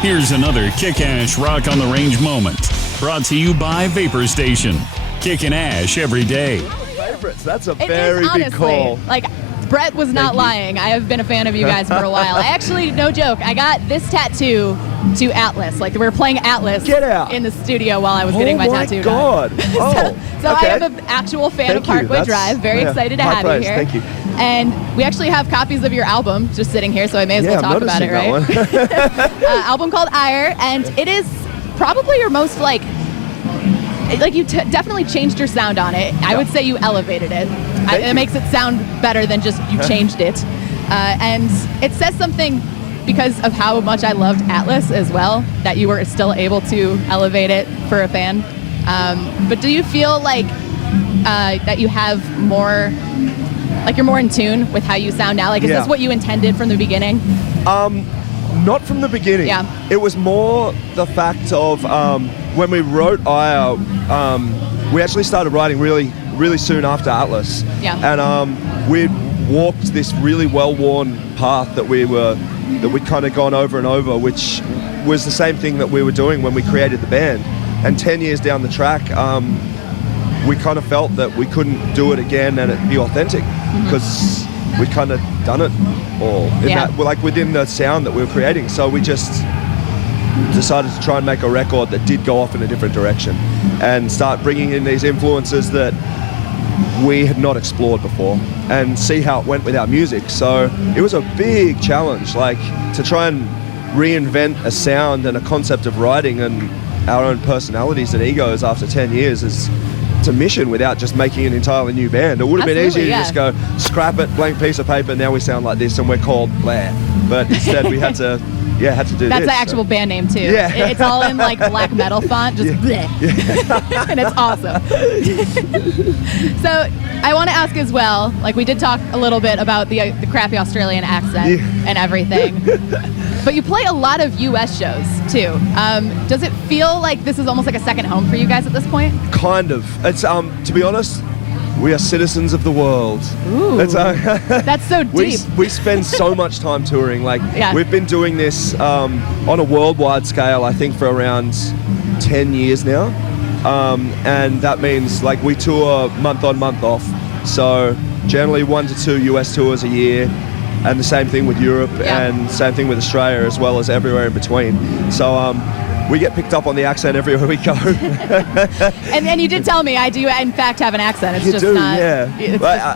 Here's another Kick-Ash Rock on the Range moment, brought to you by Vapor Station. Kickin' ash every day. Favorites. That's a It is, very big honestly, call. like, Brett was not lying. I have been a fan of you guys for a while. I actually, no joke, I got this tattoo to Atlas. Like, we were playing Atlas Get out. in the studio while I was getting my tattoo God. done. Oh, so okay. I am an actual fan Thank of you. Parkway That's- Drive. Very yeah, excited to high have praise. you here. Thank you. And we actually have copies of your album just sitting here, so I may as well I'm talk about it, right? noticing that one. Album called Ire, and it is probably your most, like you definitely changed your sound on it. I would say you elevated it. It makes it sound better than just you changed it. And it says something because of how much I loved Atlas as well, that you were still able to elevate it for a fan. But do you feel like that you have more, like you're more in tune with how you sound now? Like, is this what you intended from the beginning? Not from the beginning. Yeah. It was more the fact of when we wrote Ire, we actually started writing really soon after Atlas. Yeah. And we'd walked this really well-worn path that we'd kind of gone over and over, which was the same thing that we were doing when we created the band. And 10 years down the track, we kind of felt that we couldn't do it again and it'd be authentic because we'd kind of done it all in that, like within the sound that we were creating. So we just decided to try and make a record that did go off in a different direction and start bringing in these influences that we had not explored before and see how it went with our music. So it was a big challenge, like to try and reinvent a sound and a concept of writing and our own personalities and egos after 10 years is it's a mission without just making an entirely new band. It would have been easier to just go scrap it, blank piece of paper, now we sound like this and we're called Blair. But instead we had to do That's this. the actual band name too. Yeah. It's all in like black metal font, just bleh. And it's awesome. So I want to ask as well, like we did talk a little bit about the crappy Australian accent and everything, but you play a lot of U.S. shows too. Does it feel like this is almost like a second home for you guys at this point? Kind of. It's to be honest, we are citizens of the world. Ooh, that's so deep. We spend so much time touring. Like we've been doing this on a worldwide scale, I think, for around 10 years now. And that means like we tour month on, month off. So generally 1 to 2 US tours a year. And the same thing with Europe and same thing with Australia as well as everywhere in between. So we get picked up on the accent everywhere we go. and you did tell me I do in fact have an accent. It's just not. Yeah.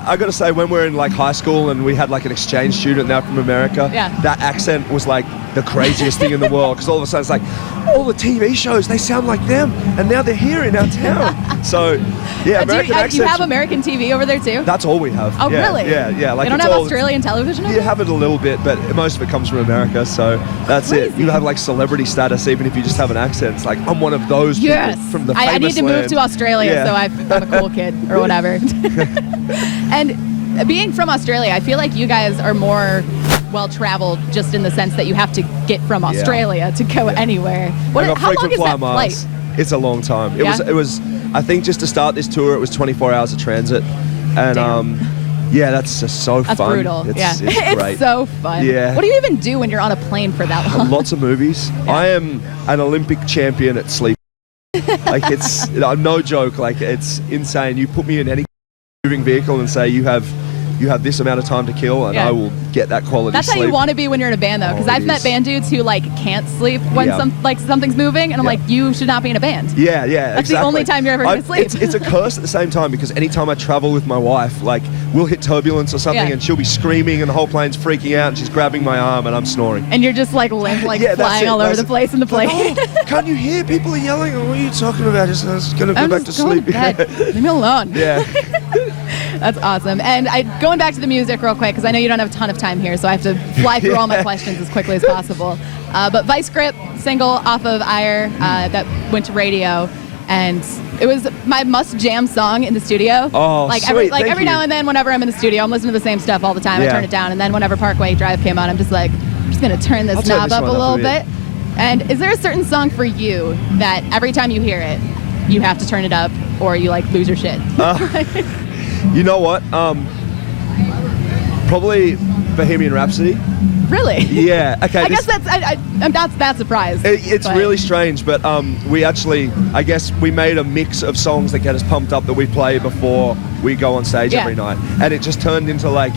I got to say, when we were in like high school and we had like an exchange student now from America, that accent was like the craziest thing in the world because all of a sudden it's like all the TV shows, they sound like them and now they're here in our town. So American accent. You have American TV over there too? That's all we have. Oh really? Yeah. Like they don't have Australian television over You have it a little bit, but most of it comes from America, so that's it. You have like celebrity status even if you just have an accent. It's like, I'm one of those people from the famous I need to move to Australia, so I'm a cool kid or whatever. And being from Australia, I feel like you guys are more well-traveled just in the sense that you have to get from Australia to go anywhere. How long is that flight? It's a long time. It was I think just to start this tour it was 24 hours of transit and that's just so fun. That's brutal. It's great. It's so fun. Yeah. What do you even do when you're on a plane for that long? Lots of movies. I am an Olympic champion at sleep. Like it's no joke. Like it's insane. You put me in any moving vehicle and say you have this amount of time to kill, and I will get that quality That's sleep. how you want to be when you're in a band, though, because I've met band dudes who like can't sleep when something's moving, and I'm like, you should not be in a band. Yeah, That's the only time you're ever going to sleep. It's a curse at the same time because anytime I travel with my wife, like we'll hit turbulence or something, and she'll be screaming, and the whole plane's freaking out, and she's grabbing my arm, and I'm snoring. And you're just like limp, like flying all over the place in the plane. Oh, can't you hear people are yelling? Oh, what are you talking about? I was going to go back to sleep. Leave me alone. Yeah. That's awesome. And going back to the music real quick, because I know you don't have a ton of time here, so I have to fly through all my questions as quickly as possible. But Vice Grip single off of Ire that went to radio, and it was my must jam song in the studio. Oh, like sweet. every now and then, whenever I'm in the studio, I'm listening to the same stuff all the time. I turn it down, and then whenever Parkway Drive came on, I'm just like, I'm just gonna turn this knob up a little bit. And is there a certain song for you that every time you hear it, you have to turn it up, or you like lose your shit? You know what? Probably Bohemian Rhapsody. Really? Yeah. Okay. I guess I'm not that surprised. It's but- really strange, but we actually, I guess we made a mix of songs that get us pumped up that we play before we go on stage every night. And it just turned into like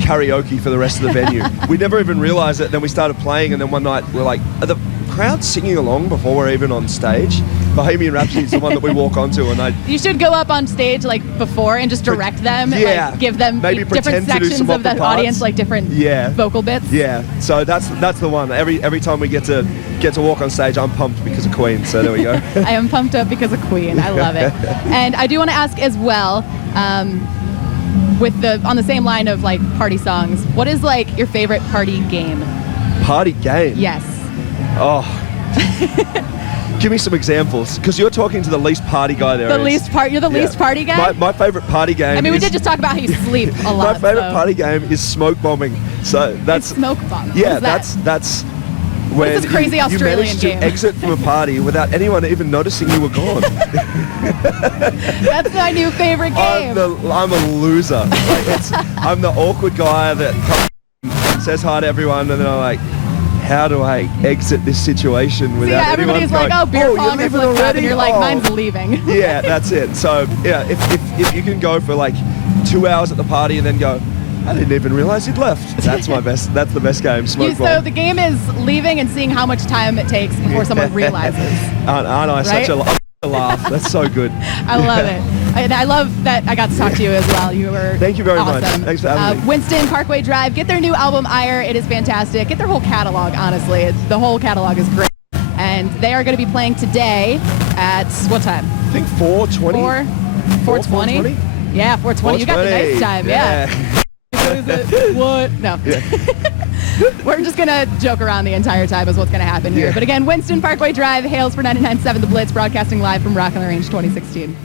karaoke for the rest of the venue. We never even realized it. Then we started playing, and then one night we're like, are the crowd singing along before we're even on stage? Bohemian Rhapsody is the one that we walk onto, and You should go up on stage like before and just direct them, like give them maybe different pretend to do sections some of the of the parts. audience, like different vocal bits. Yeah, so that's the one. Every time we get to walk on stage, I'm pumped because of Queen. So there we go. I am pumped up because of Queen. I love it. And I do want to ask as well, on the same line of like party songs, what is like your favorite party game? Party game? Yes. Oh. Give me some examples, because you're talking to the least party guy there. You're the least party guy? My favorite party game I mean, we did just talk about how you sleep a lot. My favorite party game is smoke bombing. So that's smoke bomb. Yeah, what is that's when this crazy Australian you managed game? to exit from a party without anyone even noticing you were gone. That's my new favorite game. I'm a loser. I'm the awkward guy that says hi to everyone, and then I'm like, how do I exit this situation without anyone everybody's going, like, beer pong you're or leaving flip cup, already? and you're like, mine's leaving. Yeah, that's it. So yeah, if you can go for like 2 hours at the party and then go, I didn't even realize you'd left. That's my best. That's the best game. Smoke bomb. So the game is leaving and seeing how much time it takes before someone realizes. Aren't I such a laugh? That's so good. I love it. I love that I got to talk to you as well. You were Thank you very awesome. much. Thanks for having me. Winston Parkway Drive. Get their new album Ire. It is fantastic. Get their whole catalog. Honestly, the whole catalog is great. And they are going to be playing today at what time? I think 4:20. 4:20. Yeah, 4:20. You got the nice time. Yeah. What? No. Yeah. We're just going to joke around the entire time is what's going to happen here. But again, Winston Parkway Drive, Hales for 99.7 The Blitz, broadcasting live from Rock on the Range 2016.